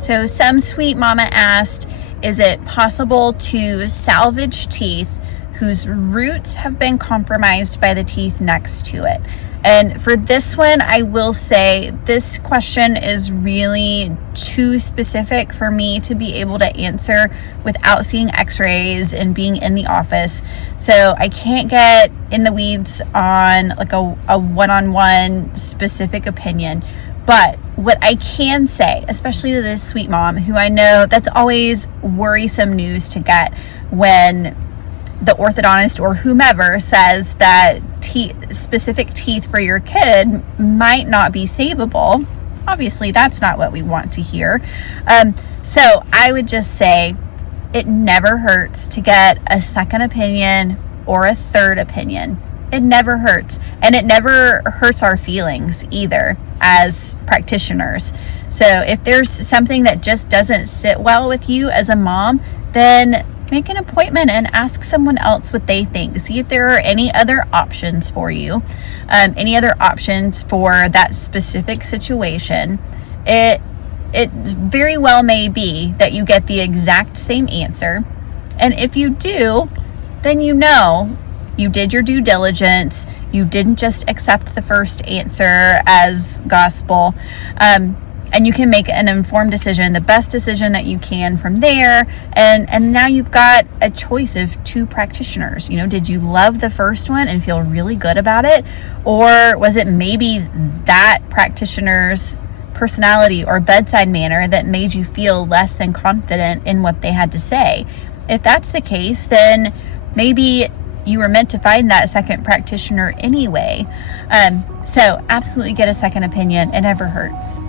So some sweet mama asked, is it possible to salvage teeth whose roots have been compromised by the teeth next to it? And for this one, I will say this question is really too specific for me to be able to answer without seeing x-rays and being in the office. So I can't get in the weeds on like a one-on-one specific opinion. But what I can say, especially to this sweet mom, who I know that's always worrisome news to get when the orthodontist or whomever says that specific teeth for your kid might not be savable. Obviously, that's not what we want to hear. So I would just say it never hurts to get a second opinion or a third opinion. It never hurts. And it never hurts our feelings either as practitioners. So if there's something that just doesn't sit well with you as a mom, then make an appointment and ask someone else what they think. See if there are any other options for you, any other options for that specific situation. It very well may be that you get the exact same answer. And if you do, then you know you did your due diligence. You didn't just accept the first answer as gospel. And you can make an informed decision, the best decision that you can from there. And now you've got a choice of two practitioners. You know, did you love the first one and feel really good about it? Or was it maybe that practitioner's personality or bedside manner that made you feel less than confident in what they had to say? If that's the case, then maybe you were meant to find that second practitioner anyway. So absolutely get a second opinion. It never hurts.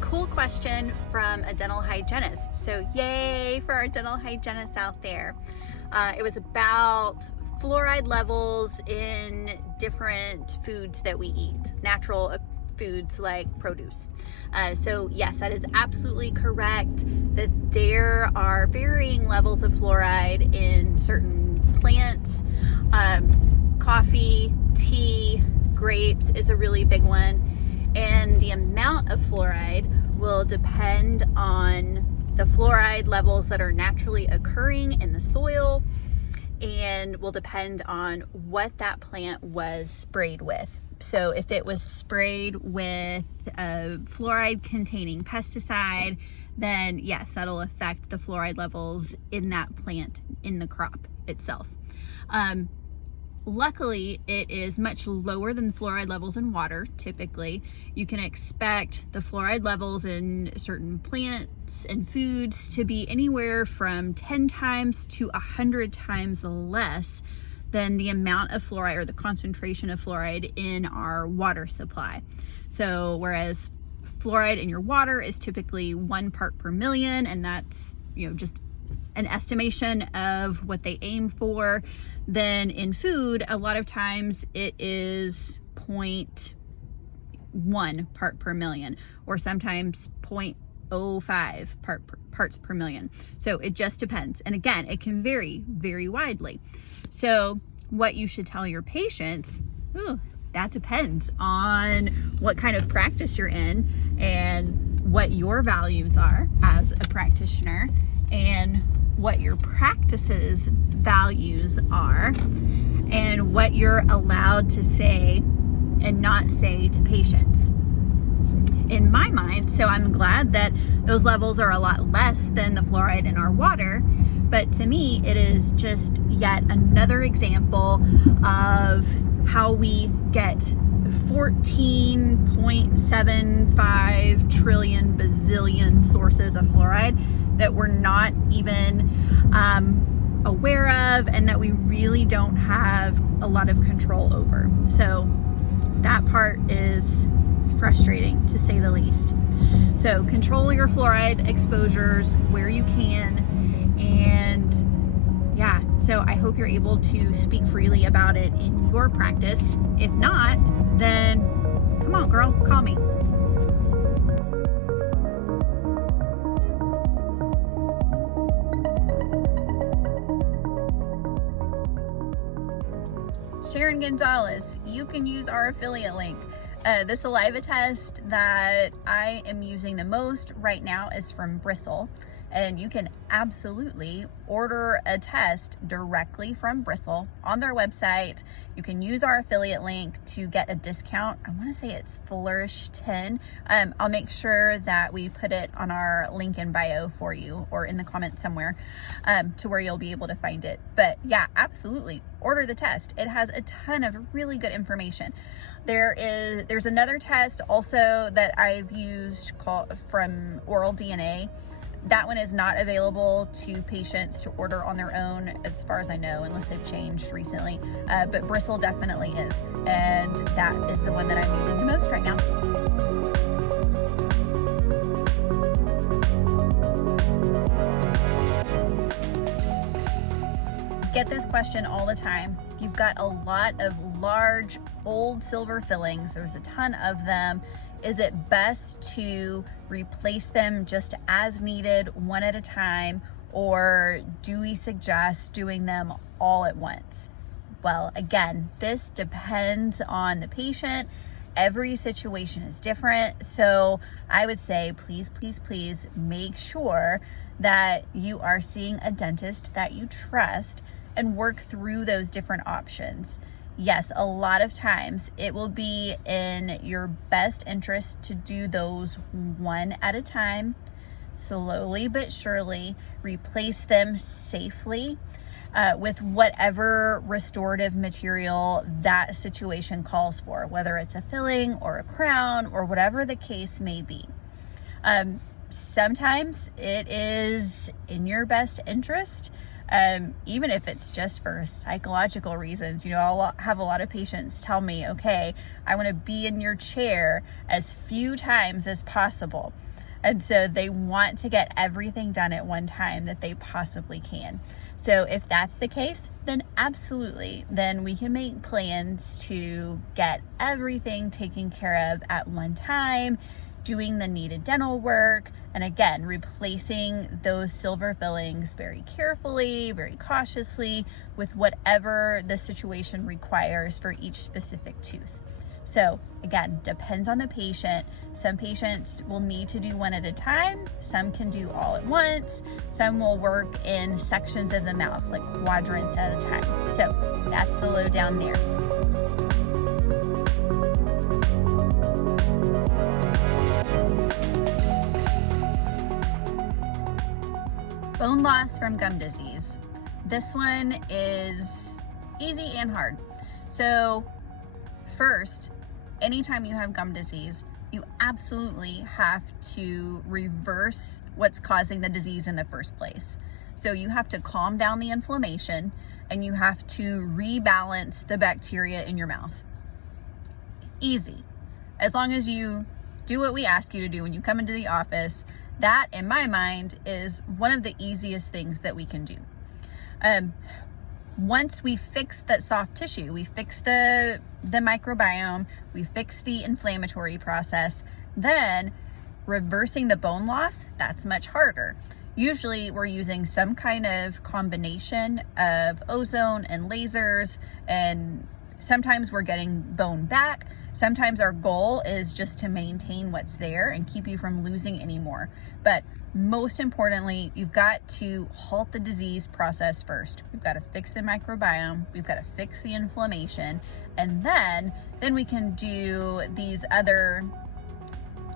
Cool question from a dental hygienist. So yay for our dental hygienists out there. It was about fluoride levels in different foods that we eat, natural foods like produce. So yes, that is absolutely correct that there are varying levels of fluoride in certain plants. Coffee, tea, grapes is a really big one. And the amount of fluoride will depend on the fluoride levels that are naturally occurring in the soil, and will depend on what that plant was sprayed with. So if it was sprayed with a fluoride containing pesticide, then yes, that'll affect the fluoride levels in that plant, in the crop itself. Luckily, it is much lower than fluoride levels in water. Typically, you can expect the fluoride levels in certain plants and foods to be anywhere from 10 times to 100 times less than the amount of fluoride or the concentration of fluoride in our water supply. So whereas fluoride in your water is typically 1 part per million, and that's, you know, just an estimation of what they aim for, then in food, a lot of times it is 0.1 part per million, or sometimes 0.05 parts per million. So it just depends. And again, it can vary very widely. So what you should tell your patients, that depends on what kind of practice you're in and what your values are as a practitioner and what your practice's values are and what you're allowed to say and not say to patients. In my mind, so I'm glad that those levels are a lot less than the fluoride in our water, but to me, it is just yet another example of how we get 14.75 trillion bazillion sources of fluoride that we're not even aware of, and that we really don't have a lot of control over. So that part is frustrating, to say the least. So control your fluoride exposures where you can, and yeah, So I hope you're able to speak freely about it in your practice. If not, then come on, girl, call me. Sharon Gonzalez, you can use our affiliate link. The saliva test that I am using the most right now is from Bristle, and you can absolutely order a test directly from Bristle on their website. You can use our affiliate link to get a discount. I want to say it's Flourish 10. I'll make sure that we put it on our link in bio for you, or in the comments somewhere, to where you'll be able to find it. But yeah, absolutely order the test. It has a ton of really good information. There's another test also that I've used called from Oral DNA. That one is not available to patients to order on their own, as far as I know, unless they've changed recently. But Bristle definitely is, and that is the one that I'm using the most right now. Get this question all the time. You've got a lot of large, old silver fillings. There's a ton of them. Is it best to replace them just as needed, one at a time, or do we suggest doing them all at once? Well, again, this depends on the patient. Every situation is different. So I would say, please, please, please make sure that you are seeing a dentist that you trust and work through those different options. Yes, a lot of times it will be in your best interest to do those one at a time, slowly but surely replace them safely with whatever restorative material that situation calls for, whether it's a filling or a crown or whatever the case may be. Sometimes it is in your best interest, even if it's just for psychological reasons. You know, I'll have a lot of patients tell me, okay, I want to be in your chair as few times as possible. And so they want to get everything done at one time that they possibly can. So if that's the case, then absolutely, then we can make plans to get everything taken care of at one time, doing the needed dental work, and again, replacing those silver fillings very carefully, very cautiously, with whatever the situation requires for each specific tooth. So again, depends on the patient. Some patients will need to do one at a time. Some can do all at once. Some will work in sections of the mouth, like quadrants at a time. So that's the lowdown there. Bone loss from gum disease. This one is easy and hard. So first, anytime you have gum disease, you absolutely have to reverse what's causing the disease in the first place. So you have to calm down the inflammation and you have to rebalance the bacteria in your mouth. Easy. As long as you do what we ask you to do when you come into the office, that, in my mind, is one of the easiest things that we can do. Once we fix that soft tissue, we fix the microbiome, we fix the inflammatory process, then reversing the bone loss, that's much harder. Usually we're using some kind of combination of ozone and lasers, and sometimes we're getting bone back. Sometimes our goal is just to maintain what's there and keep you from losing any more. But most importantly, you've got to halt the disease process first. We've got to fix the microbiome. We've got to fix the inflammation. And then we can do these other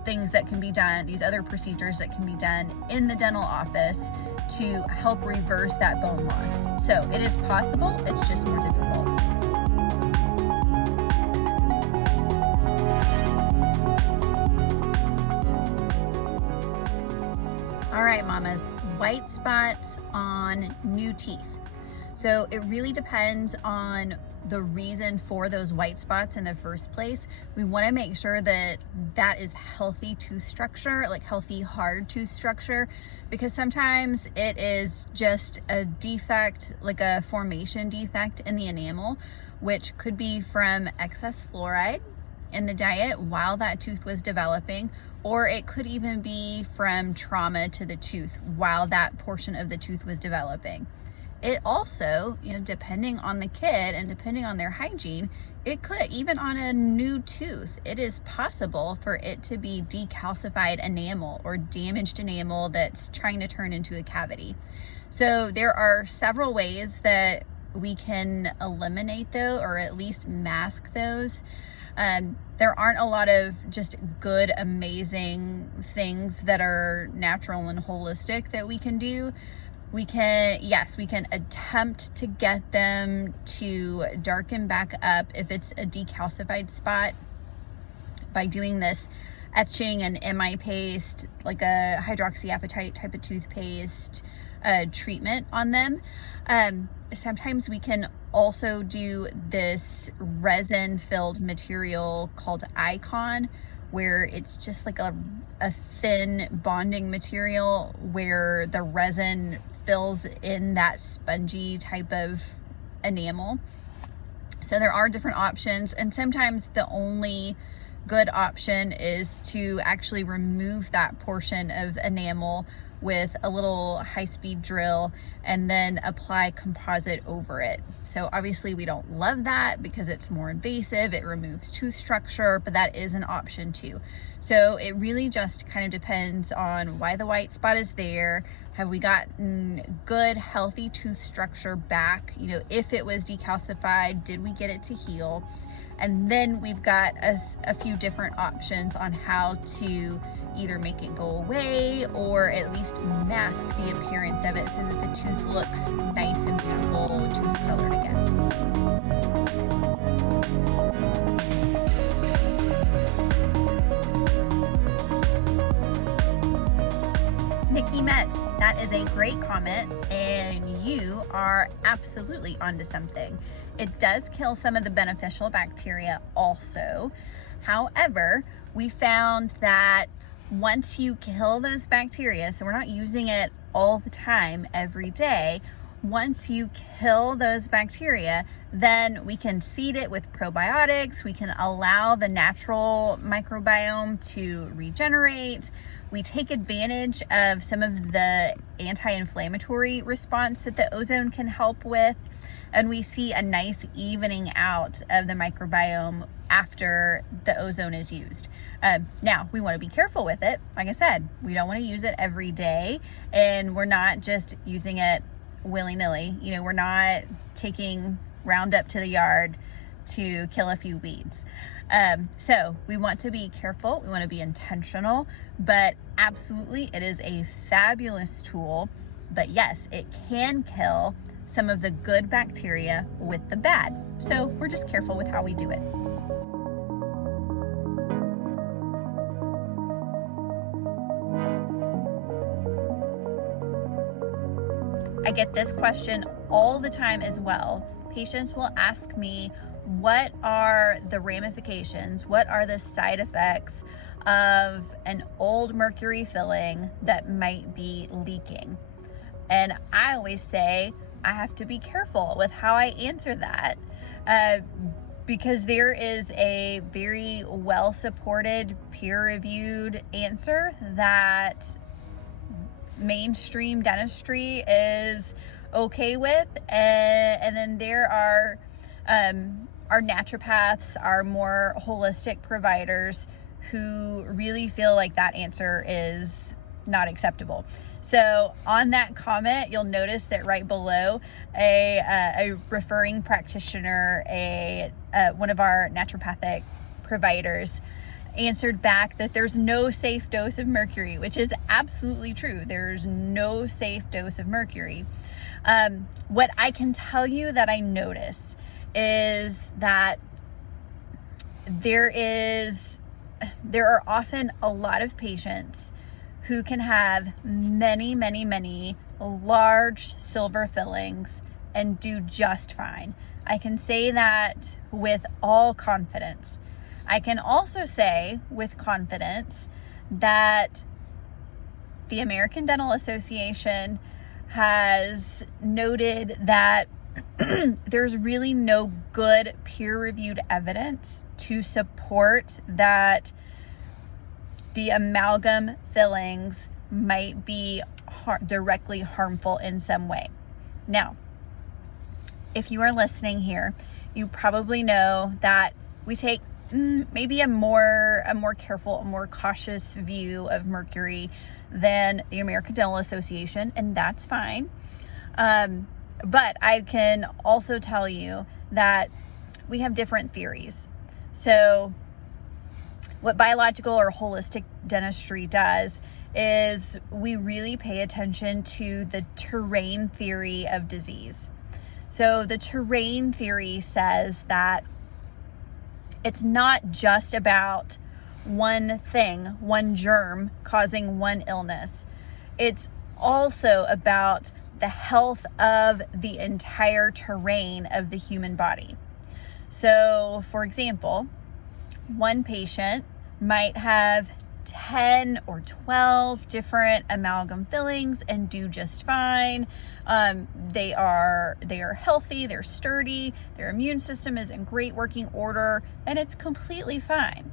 things that can be done, these other procedures that can be done in the dental office to help reverse that bone loss. So it is possible, it's just more difficult. All right, mamas, white spots on new teeth. So it really depends on the reason for those white spots in the first place. We want to make sure that that is healthy tooth structure, like healthy hard tooth structure, because sometimes it is just a defect, like a formation defect in the enamel, which could be from excess fluoride in the diet while that tooth was developing, or it could even be from trauma to the tooth while that portion of the tooth was developing. It also, depending on the kid and depending on their hygiene, it could, even on a new tooth, it is possible for it to be decalcified enamel or damaged enamel that's trying to turn into a cavity. So there are several ways that we can eliminate those, or at least mask those. There aren't a lot of just good, amazing things that are natural and holistic that we can do. We can attempt to get them to darken back up if it's a decalcified spot by doing this etching and MI paste, like a hydroxyapatite type of toothpaste treatment on them. Sometimes we can also do this resin filled material called Icon, where it's just like a thin bonding material where the resin fills in that spongy type of enamel. So there are different options, and sometimes the only good option is to actually remove that portion of enamel with a little high-speed drill and then apply composite over it. So obviously we don't love that because it's more invasive, it removes tooth structure, but that is an option too. So it really just kind of depends on why the white spot is there. Have we gotten good, healthy tooth structure back? If it was decalcified, did we get it to heal? And then we've got a few different options on how to either make it go away or at least mask the appearance of it so that the tooth looks nice and beautiful, tooth colored again. Nikki Metz, that is a great comment, and you are absolutely onto something. It does kill some of the beneficial bacteria also. However, we found that once you kill those bacteria, so we're not using it all the time every day, once you kill those bacteria, then we can seed it with probiotics. We can allow the natural microbiome to regenerate. We take advantage of some of the anti-inflammatory response that the ozone can help with, and we see a nice evening out of the microbiome after the ozone is used. Now, we want to be careful with it. Like I said, we don't want to use it every day, and we're not just using it willy-nilly. We're not taking Roundup to the yard to kill a few weeds. So we want to be careful, we want to be intentional, but absolutely it is a fabulous tool. But yes, it can kill some of the good bacteria with the bad. So we're just careful with how we do it. I get this question all the time as well. Patients will ask me, what are the ramifications? What are the side effects of an old mercury filling that might be leaking? And I always say I have to be careful with how I answer that because there is a very well-supported, peer-reviewed answer that mainstream dentistry is okay with, and then there are our naturopaths, our more holistic providers who really feel like that answer is not acceptable. So on that comment, you'll notice that right below a referring practitioner, one of our naturopathic providers, answered back that there's no safe dose of mercury, which is absolutely true. There's no safe dose of mercury. What I can tell you that I notice is that there are often a lot of patients who can have many, many, many large silver fillings and do just fine. I can say that with all confidence. I can also say with confidence that the American Dental Association has noted that there's really no good peer-reviewed evidence to support that the amalgam fillings might be directly harmful in some way. Now, if you are listening here, you probably know that we take maybe a more careful, a more cautious view of mercury than the American Dental Association, and that's fine. But I can also tell you that we have different theories. So what biological or holistic dentistry does is we really pay attention to the terrain theory of disease. So the terrain theory says that it's not just about one thing, one germ causing one illness. It's also about the health of the entire terrain of the human body. So, for example, one patient might have 10 or 12 different amalgam fillings and do just fine. They are healthy, they're sturdy, their immune system is in great working order, and it's completely fine.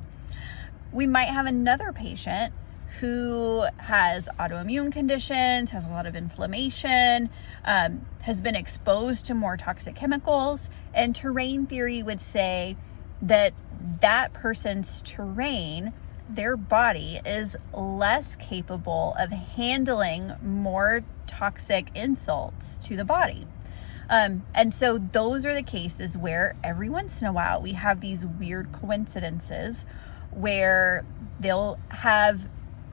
We might have another patient who has autoimmune conditions, has a lot of inflammation, has been exposed to more toxic chemicals, and terrain theory would say that that person's terrain, their body, is less capable of handling more toxic insults to the body. And so those are the cases where every once in a while we have these weird coincidences where they'll have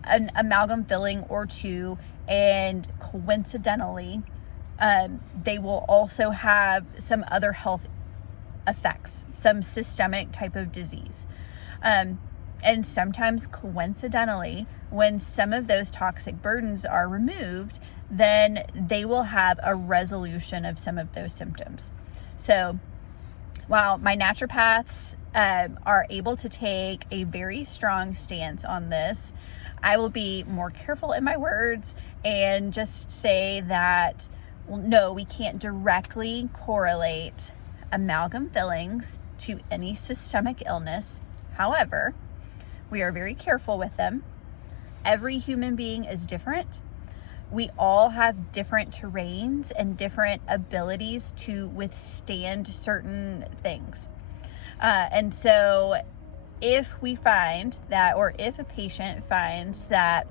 an amalgam filling or two, and coincidentally, they will also have some other health effects, some systemic type of disease. And sometimes coincidentally, when some of those toxic burdens are removed, then they will have a resolution of some of those symptoms. So while my naturopaths are able to take a very strong stance on this, I will be more careful in my words and just say that, well, no, we can't directly correlate amalgam fillings to any systemic illness. However, we are very careful with them. Every human being is different. We all have different terrains and different abilities to withstand certain things. And so if we find that, or if a patient finds that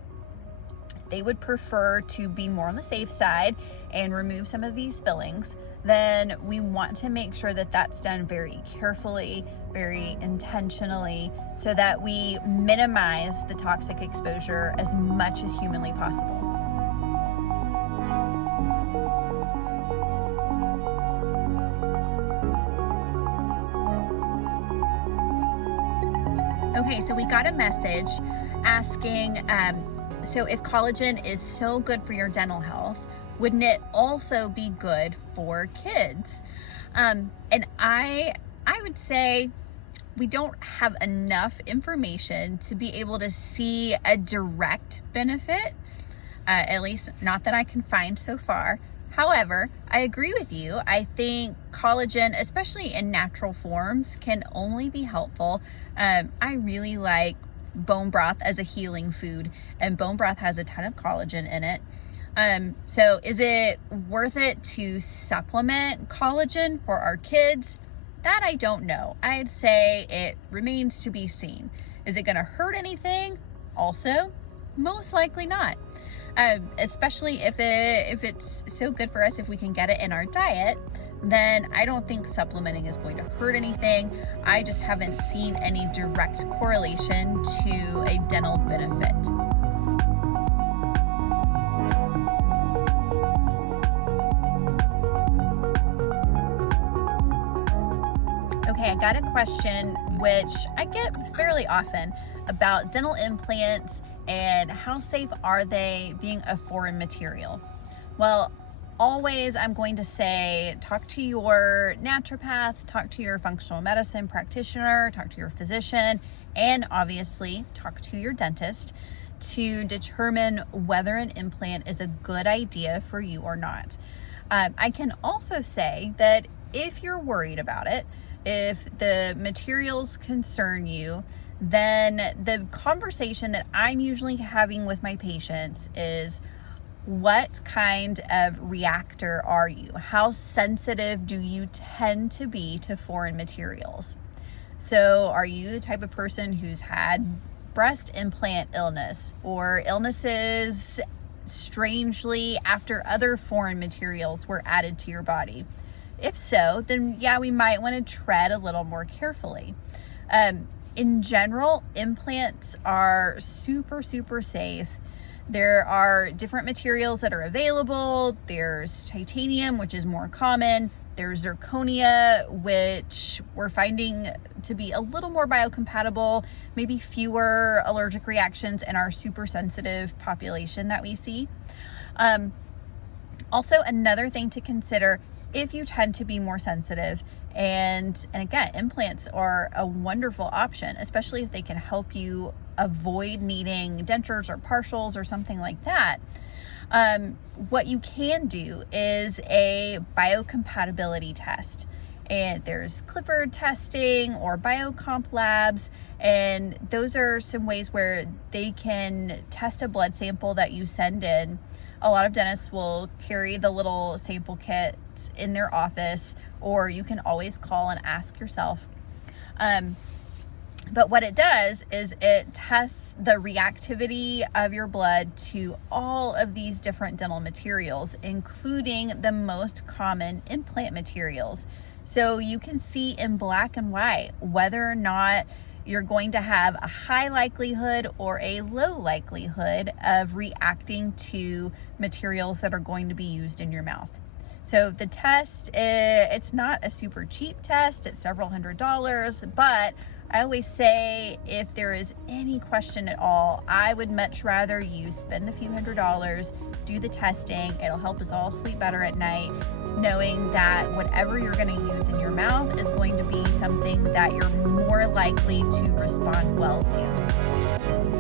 they would prefer to be more on the safe side and remove some of these fillings, then we want to make sure that that's done very carefully, very intentionally, so that we minimize the toxic exposure as much as humanly possible. Okay, so we got a message asking, so if collagen is so good for your dental health, wouldn't it also be good for kids? And I would say we don't have enough information to be able to see a direct benefit, at least not that I can find so far. However, I agree with you. I think collagen, especially in natural forms, can only be helpful. I really like bone broth as a healing food, and bone broth has a ton of collagen in it. So is it worth it to supplement collagen for our kids? That I don't know. I'd say it remains to be seen. Is it going to hurt anything? Also, most likely not. Especially if it's so good for us, if we can get it in our diet, then I don't think supplementing is going to hurt anything. I just haven't seen any direct correlation to a dental benefit. Okay, I got a question which I get fairly often about dental implants and how safe are they being a foreign material. Well, always, I'm going to say, talk to your naturopath, talk to your functional medicine practitioner, talk to your physician, and obviously talk to your dentist to determine whether an implant is a good idea for you or not. I can also say that if you're worried about it, if the materials concern you, then the conversation that I'm usually having with my patients is, what kind of reactor are you? How sensitive do you tend to be to foreign materials? So are you the type of person who's had breast implant illness or illnesses strangely after other foreign materials were added to your body? If so, then yeah, we might want to tread a little more carefully. In general, implants are super, super safe. There are different materials that are available. There's titanium, which is more common. There's zirconia, which we're finding to be a little more biocompatible, maybe fewer allergic reactions in our super sensitive population that we see. Also, another thing to consider, if you tend to be more sensitive, and again, implants are a wonderful option, especially if they can help you avoid needing dentures or partials or something like that. What you can do is a biocompatibility test. And there's Clifford testing or Biocomp labs, and those are some ways where they can test a blood sample that you send in. A lot of dentists will carry the little sample kits in their office, or you can always call and ask yourself. But what it does is it tests the reactivity of your blood to all of these different dental materials, including the most common implant materials. So you can see in black and white whether or not you're going to have a high likelihood or a low likelihood of reacting to materials that are going to be used in your mouth. So the test, it's not a super cheap test. It's several $100s, but I always say, if there is any question at all, I would much rather you spend the few $100s, do the testing. It'll help us all sleep better at night, knowing that whatever you're going to use in your mouth is going to be something that you're more likely to respond well to.